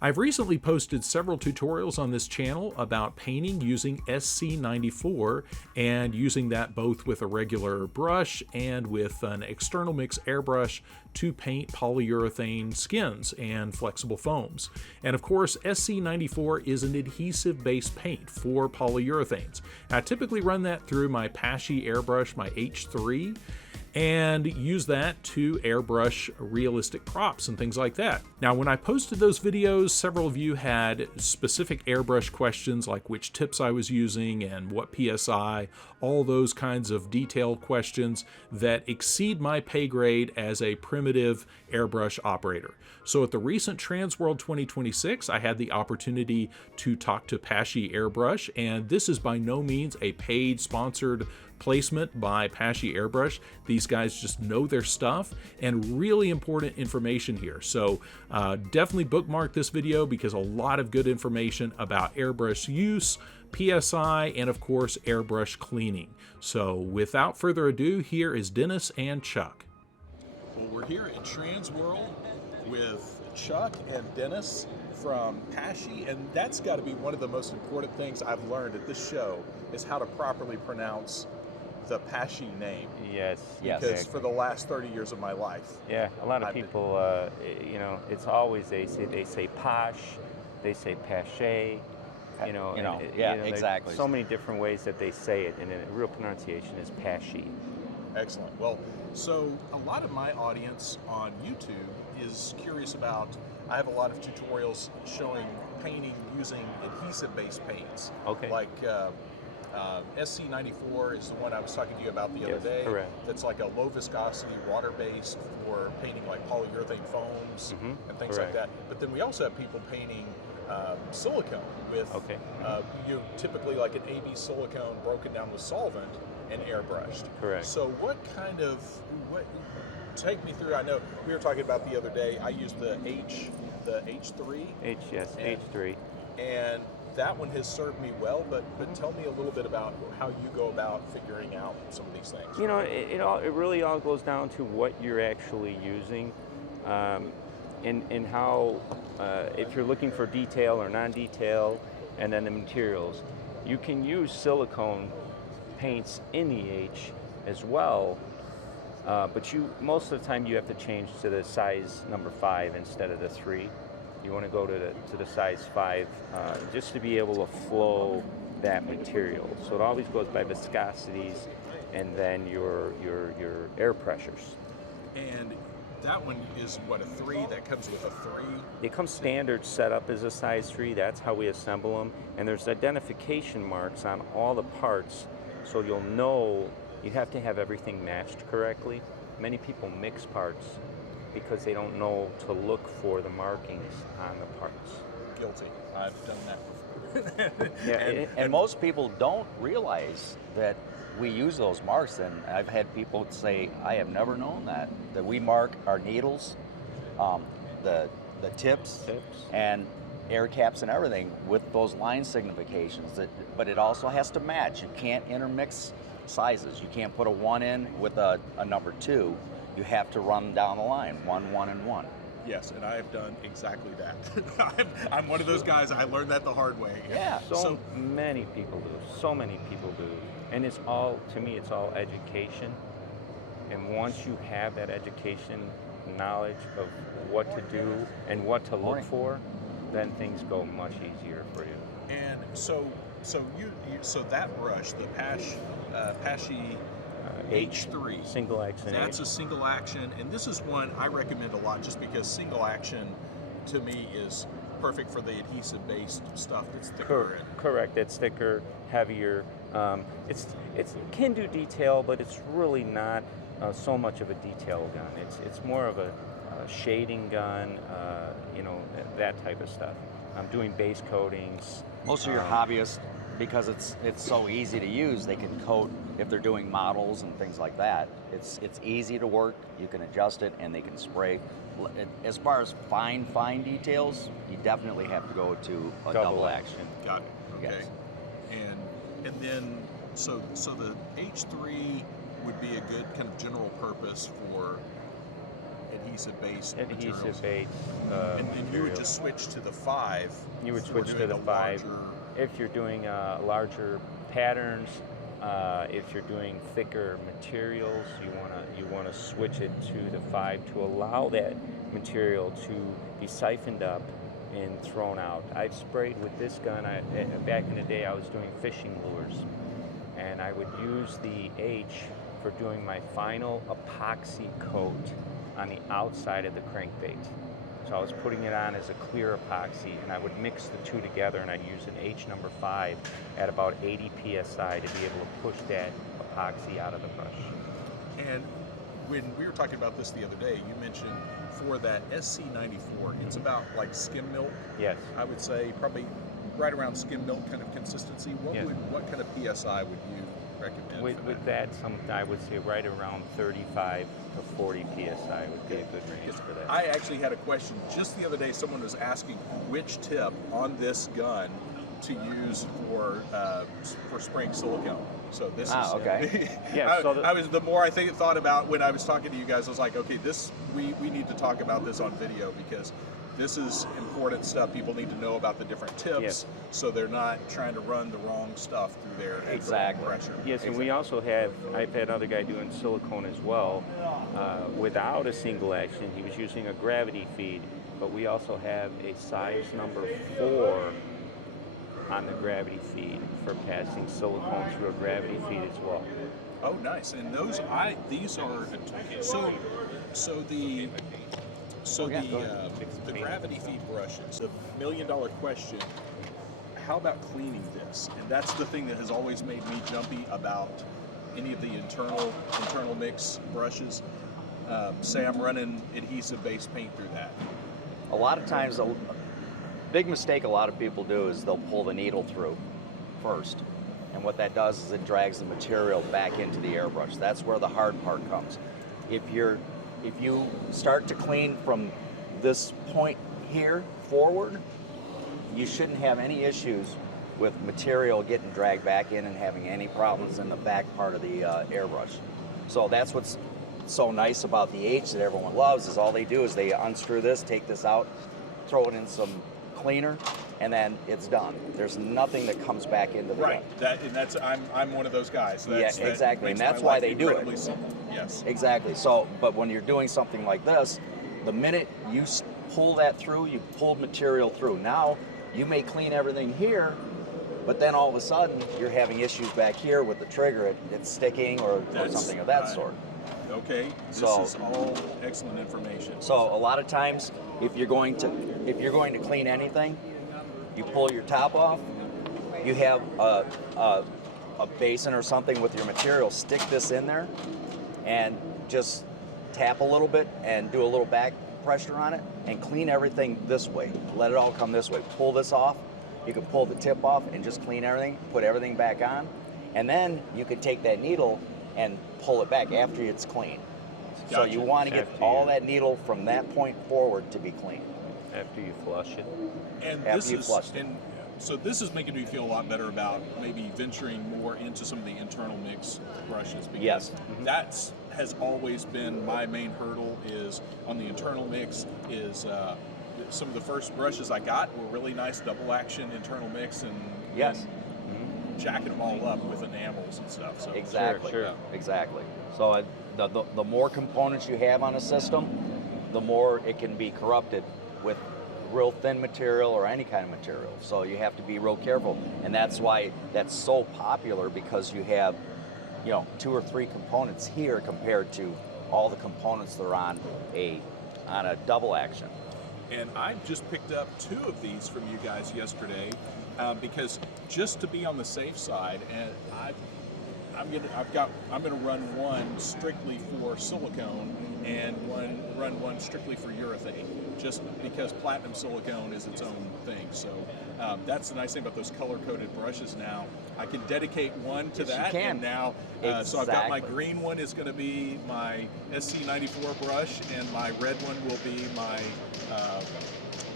I've recently posted several tutorials on this channel about painting using SC94 and using that both with a regular brush and with an external mix airbrush to paint polyurethane skins and flexible foams. And of course, SC94 is an adhesive-based paint for polyurethanes. I typically run that through my Paasche airbrush, my H3, and use that to airbrush realistic props and things like that. Now, when I posted those videos, several of you had specific airbrush questions like which tips I was using and what PSI, all those kinds of detailed questions that exceed my pay grade as a primitive airbrush operator. So at the recent Transworld 2026, I had the opportunity to talk to Paasche Airbrush, and this is by no means a paid sponsored placement by Paasche Airbrush. These guys just know their stuff and really important information here. So definitely bookmark this video because a lot of good information about airbrush use, PSI, and of course airbrush cleaning. So without further ado, here is Dennis and Chuck. Well, we're here at Transworld with Chuck and Dennis from Paasche, and that's got to be one of the most important things I've learned at this show is how to properly pronounce the Paasche name. Yes. Because for the last 30 years of my life. Yeah, a lot of people, you know, it's always they say Paasche, they say Paasche, exactly. So many different ways that they say it, and the real pronunciation is Paasche. Excellent. Well, so a lot of my audience on YouTube is curious about, I have a lot of tutorials showing painting using adhesive-based paints. Okay. Like SC94 is the one I was talking to you about the other day. Correct. That's like a low viscosity, water-based for painting like polyurethane foams and things like that. But then we also have people painting silicone with typically like an AB silicone broken down with solvent and airbrushed. Correct. So take me through, I know we were talking about the other day, I used the H3. H3. And that one has served me well, but tell me a little bit about how you go about figuring out some of these things. You know, it really all goes down to what you're actually using, and how if you're looking for detail or non-detail, and then the materials. You can use silicone paints in the H as well, but most of the time you have to change to the size number 5 instead of the 3. You want to go to the size 5 just to be able to flow that material. So it always goes by viscosities and then your air pressures. And that one is what, a 3? That comes with a 3? It comes standard set up as a size 3. That's how we assemble them. And there's identification marks on all the parts, so you'll know you have to have everything matched correctly. Many people mix parts because they don't know to look for the markings on the parts. Guilty. I've done that before. and most people don't realize that we use those marks, and I've had people say, I have never known that we mark our needles, the tips, and air caps and everything with those line significations. But it also has to match. You can't intermix sizes. You can't put a 1 in with a number 2. You have to run down the line, 1, 1, and 1. Yes, and I have done exactly that. I'm one of those guys, I learned that the hard way. Yeah. So many people do. So many people do. And it's all, to me, it's all education. And once you have that education, knowledge of what to do and what to look for, then things go much easier for you. And so that brush, the Paasche H3. Single action. That's a single action, and this is one I recommend a lot just because single action to me is perfect for the adhesive-based stuff that's thicker. Correct. It's thicker, heavier. It can do detail, but it's really not so much of a detail gun. It's more of a shading gun, that type of stuff. I'm doing base coatings. Most of your hobbyists, because it's so easy to use, they can coat if they're doing models and things like that. It's easy to work. You can adjust it, and they can spray. As far as fine details, you definitely have to go to a double action. Got it. Okay. Yes. And then so the H3 would be a good kind of general purpose for adhesive-based materials. Adhesive-based And you would materials. just switch to the 5. You would for switch to doing the a 5 larger- if you're doing larger patterns. If you're doing thicker materials, you wanna switch it to the 5 to allow that material to be siphoned up and thrown out. I've sprayed with this gun. Back in the day, I was doing fishing lures, and I would use the H for doing my final epoxy coat on the outside of the crankbait. So I was putting it on as a clear epoxy, and I would mix the two together, and I'd use an H number 5 at about 80 psi to be able to push that epoxy out of the brush. And when we were talking about this the other day, you mentioned for that SC94, it's about like skim milk. Yes. I would say probably right around skim milk kind of consistency. Yes. What kind of PSI would you recommend for With that, I would say right around 35 to 40 psi would be a good range for that. I actually had a question just the other day. Someone was asking which tip on this gun to use for spraying silicone. So this is okay. Yeah, I was the more I thought about when I was talking to you guys, I was like, okay, we need to talk about this on video because this is important stuff. People need to know about the different tips, Yes. so they're not trying to run the wrong stuff through there. Exactly. Pressure. Yes, and we also I've had other guy doing silicone as well without a single action. He was using a gravity feed, but we also have a size number 4 on the gravity feed for passing silicone through a gravity feed as well. Oh, nice. And these are the gravity feed brushes. The $1,000,000 question: how about cleaning this? And that's the thing that has always made me jumpy about any of the internal mix brushes. Say I'm running adhesive-based paint through that. A lot of times, a big mistake a lot of people do is they'll pull the needle through first. And what that does is it drags the material back into the airbrush. That's where the hard part comes. If you start to clean from this point here forward, you shouldn't have any issues with material getting dragged back in and having any problems in the back part of the airbrush. So that's what's so nice about the H that everyone loves is all they do is they unscrew this, take this out, throw it in some cleaner, and then it's done. There's nothing that comes back into the gun. I'm one of those guys. Exactly, and that's why they do it. Simple. Yes. Exactly. So, but when you're doing something like this, the minute you pull that through, you pulled material through. Now, you may clean everything here, but then all of a sudden, you're having issues back here with the trigger. It's sticking or something of that sort. Okay, this is all excellent information. So a lot of times, if you're going to clean anything, you pull your top off. You have a basin or something with your material. Stick this in there, and just tap a little bit and do a little back pressure on it, and clean everything this way. Let it all come this way. Pull this off. You can pull the tip off and just clean everything. Put everything back on, and then you can take that needle and pull it back after it's clean. So you want to get all that needle from that point forward to be clean. After you flush it. And so this is making me feel a lot better about maybe venturing more into some of the internal mix brushes, because Yes. that has always been my main hurdle is on the internal mix is some of the first brushes I got were really nice double action internal mix and jacking them all up with enamels and stuff. So Exactly. Sure. Exactly. So the more components you have on a system, the more it can be corrupted with real thin material or any kind of material. So you have to be real careful, and that's why that's so popular, because you have 2 or 3 components here compared to all the components that are on a double action. And I just picked up 2 of these from you guys yesterday because just to be on the safe side, and I'm gonna run one strictly for silicone and run one strictly for urethane, just because platinum silicone is its own thing. So that's the nice thing about those color-coded brushes now. I can dedicate one to that, and now so I've got my green one is going to be my SC94 brush, and my red one will be my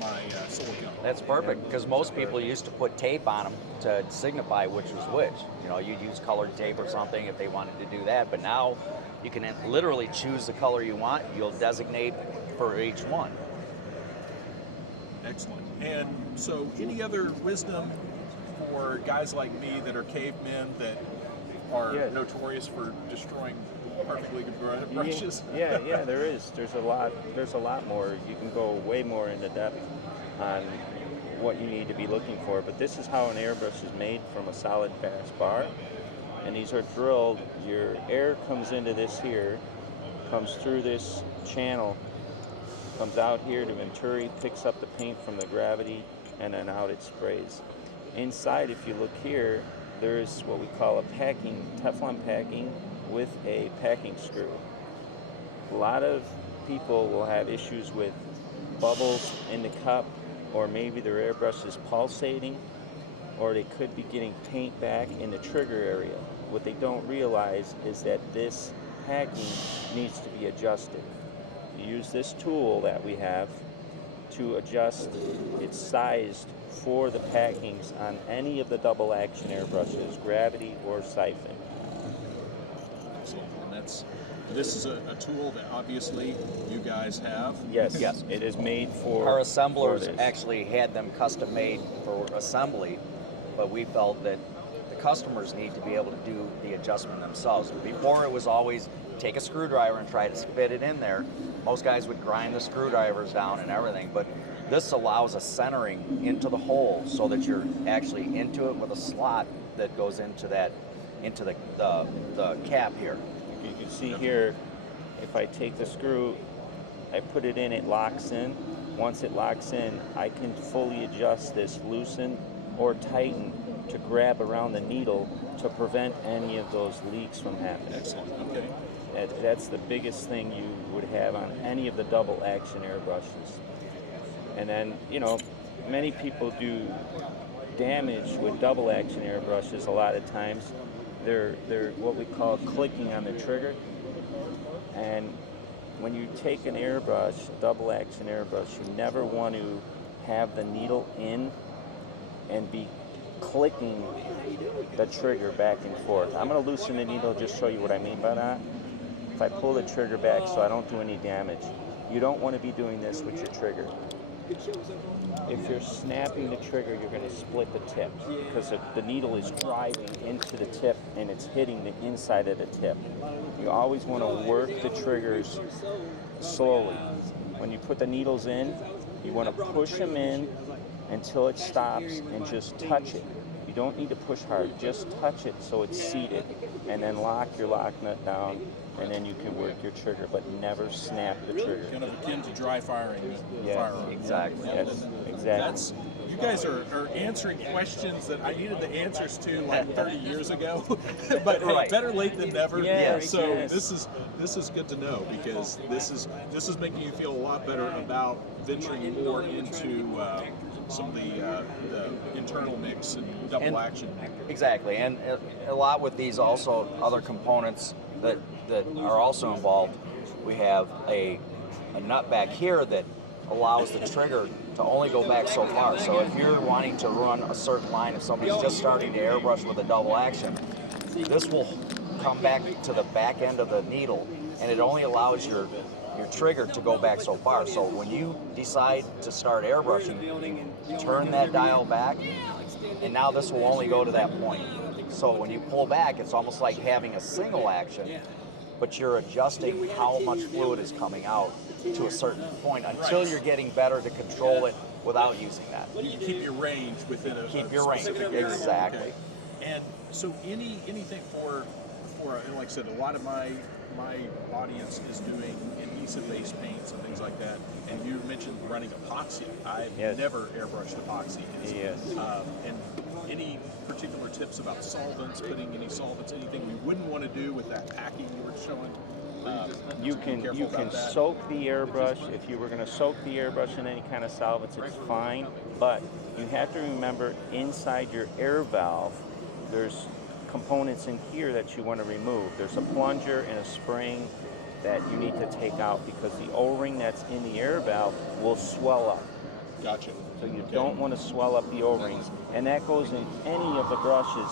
my silicone. That's perfect, because most people used to put tape on them to signify which was which. You know, you'd use colored tape or something if they wanted to do that, but now you can literally choose the color you want. You'll designate for each one. Excellent. And so, any other wisdom for guys like me that are cavemen that are notorious for destroying perfectly good brushes? Yeah, there is. There's a lot more. You can go way more into depth on what you need to be looking for. But this is how an airbrush is made from a solid brass bar. And these are drilled. Your air comes into this here, comes through this channel, comes out here to Venturi, picks up the paint from the gravity, and then out it sprays. Inside, if you look here, there's what we call a packing, Teflon packing with a packing screw. A lot of people will have issues with bubbles in the cup, or maybe their airbrush is pulsating, or they could be getting paint back in the trigger area. What they don't realize is that this packing needs to be adjusted. You use this tool that we have to adjust. It's sized for the packings on any of the double action airbrushes, gravity or siphon. Excellent. And this is a tool that obviously you guys have. Yes, it is made for. Our assemblers for this. actually had them custom made for assembly, but we felt that the customers need to be able to do the adjustment themselves. Before, it was always take a screwdriver and try to fit it in there. Most guys would grind the screwdrivers down and everything, but this allows a centering into the hole so that you're actually into it with a slot that goes into the cap here. You can see here, if I take the screw, I put it in, it locks in. Once it locks in, I can fully adjust this, loosen or tighten to grab around the needle to prevent any of those leaks from happening. Excellent. Okay. That's the biggest thing you would have on any of the double action airbrushes. And then, many people do damage with double action airbrushes a lot of times. They're what we call clicking on the trigger. And when you take an airbrush, double action airbrush, you never want to have the needle in and be clicking the trigger back and forth. I'm going to loosen the needle, just show you what I mean by that. If I pull the trigger back so I don't do any damage, you don't want to be doing this with your trigger. If you're snapping the trigger, you're going to split the tip because the needle is driving into the tip and it's hitting the inside of the tip. You always want to work the triggers slowly. When you put the needles in, you want to push them in until it stops and just touch it. You don't need to push hard, just touch it so it's seated, and then lock your lock nut down, and then you can work your trigger, but never snap the trigger. Kind of akin to dry firing. Firearm. Exactly. Yes, exactly. You guys are answering questions that I needed the answers to like 30 years ago, but hey, better late than never. So this is good to know, because this is making you feel a lot better about venturing more into some of the internal mix and double action. Exactly, and a lot with these also other components that are also involved. We have a nut back here that allows the trigger to only go back so far. So if you're wanting to run a certain line, if somebody's just starting to airbrush with a double action, this will come back to the back end of the needle, and it only allows your trigger to go back so far. So when you decide to start airbrushing, turn that dial back, and now this will only go to that point. So when you pull back, it's almost like having a single action, but you're adjusting how much fluid is coming out to a certain point until you're getting better to control it without using that. You keep your range within a specific area. Exactly. Okay. And so anything for and like I said, a lot of my audience is doing adhesive-based paints and things like that. And you mentioned running epoxy. I've never airbrushed epoxy. And any particular tips about solvents, putting any solvents, anything we wouldn't want to do with that packing you were showing? You can soak the airbrush. If you were going to soak the airbrush in any kind of solvents, it's fine. But you have to remember, inside your air valve, there's components in here that you want to remove. There's a plunger and a spring that you need to take out, because the O-ring that's in the air valve will swell up. Gotcha. So you Okay. don't want to swell up the O-rings. And that goes in any of the brushes.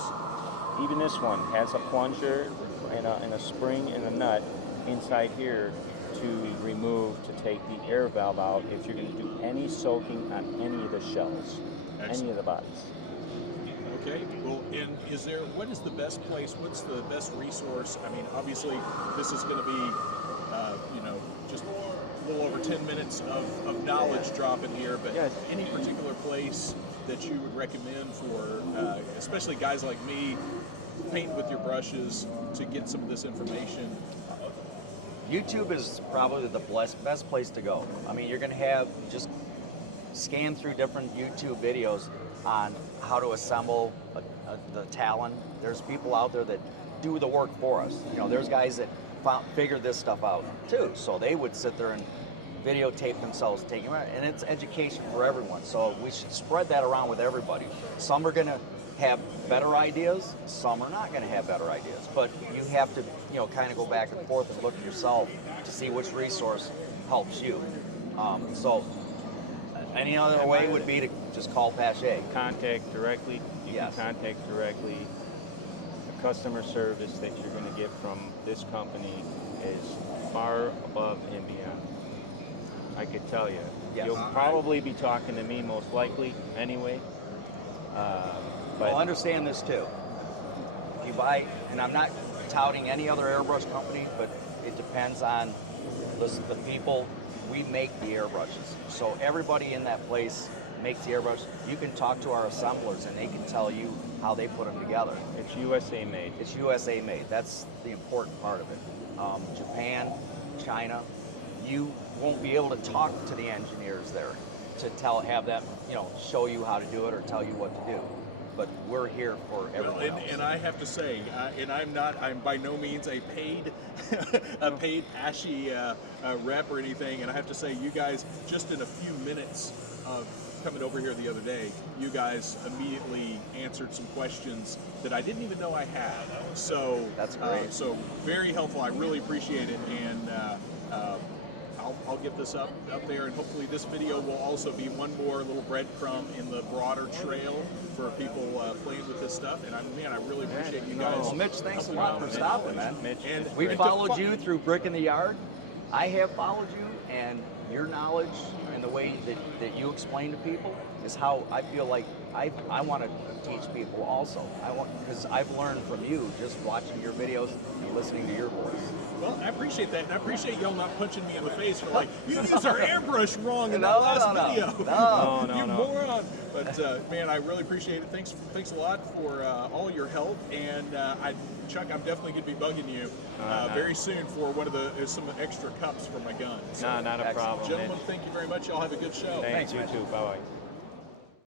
Even this one has a plunger and a spring and a nut inside here to remove, to take the air valve out if you're going to do any soaking on any of the shells, any Excellent. of the bodies. Okay. Well, and what is the best place? What's the best resource? I mean, obviously, this is going to be, just a little over 10 minutes of knowledge dropping here. But Yes. any particular place that you would recommend for, especially guys like me, paint with your brushes to get some of this information? YouTube is probably the best place to go. I mean, you're going to have just scan through different YouTube videos on how to assemble the Talon. There's people out there that do the work for us. There's guys that figured this stuff out too. So they would sit there and videotape themselves taking it, and it's education for everyone. So we should spread that around with everybody. Some are going to have better ideas, some are not going to have better ideas, but you have to kind of go back and forth and look at yourself to see which resource helps you. So any other way would be to just call Paasche. Contact directly. You Yes. can contact directly. The customer service that you're going to get from this company is far above and beyond. I could tell you. Yes. You'll probably be talking to me most likely anyway. But Well, understand this too. If you buy, and I'm not touting any other airbrush company, but it depends on the people. We make the airbrushes. So everybody in that place makes the airbrush. You can talk to our assemblers and they can tell you how they put them together. it's USA made. It's USA made. That's the important part of it. Japan, China, you won't be able to talk to the engineers there to have them, show you how to do it or tell you what to do. But we're here for everyone Well, else. and I have to say, and I'm by no means a paid Paasche rep or anything, and I have to say, you guys, just in a few minutes of coming over here the other day, you guys immediately answered some questions that I didn't even know I had. So That's great. So very helpful. I really appreciate it, and I'll get this up there, and hopefully this video will also be one more little breadcrumb in the broader trail for people playing with this stuff. And I really appreciate you guys. Well, Mitch, thanks a helping lot out for with stopping, it. man. Mitch, And it's We great. followed you through Brick in the Yard. I have followed you, and your knowledge and the way that you explain to people is how I feel like I want to teach people also. Because I've learned from you just watching your videos and listening to your voice. Well, I appreciate that, and I appreciate y'all not punching me in the face for like, you used our airbrush wrong in that No, last no, no. video. No. You moron. But man, I really appreciate it. Thanks a lot for all your help, and Chuck, I'm definitely going to be bugging you very soon for one of some extra cups for my gun. So, No, not a Excellent. problem. gentlemen, Mitch. thank you very much. Y'all have a good show. Thanks, you Mitch. too. Bye-bye.